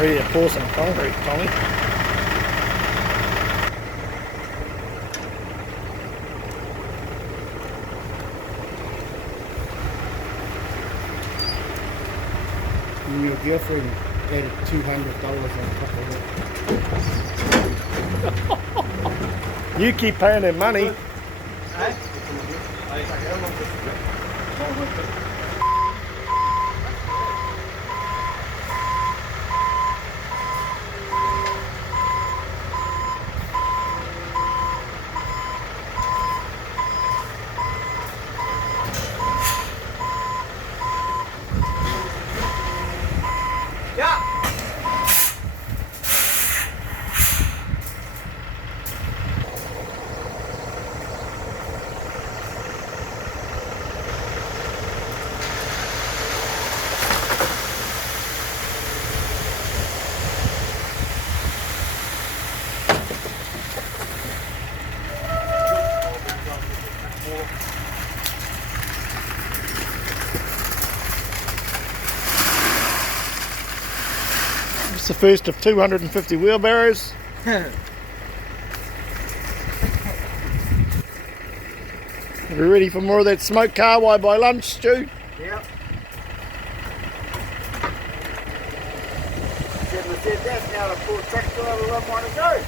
Ready to pour some concrete, Tommy. And your girlfriend added $200 on top of it. You keep paying him money. It's the first of 250 wheelbarrows. Are we ready for more of that smoked carwai by lunch, Stu? Yep. Said that's now the full truck driver I want to go.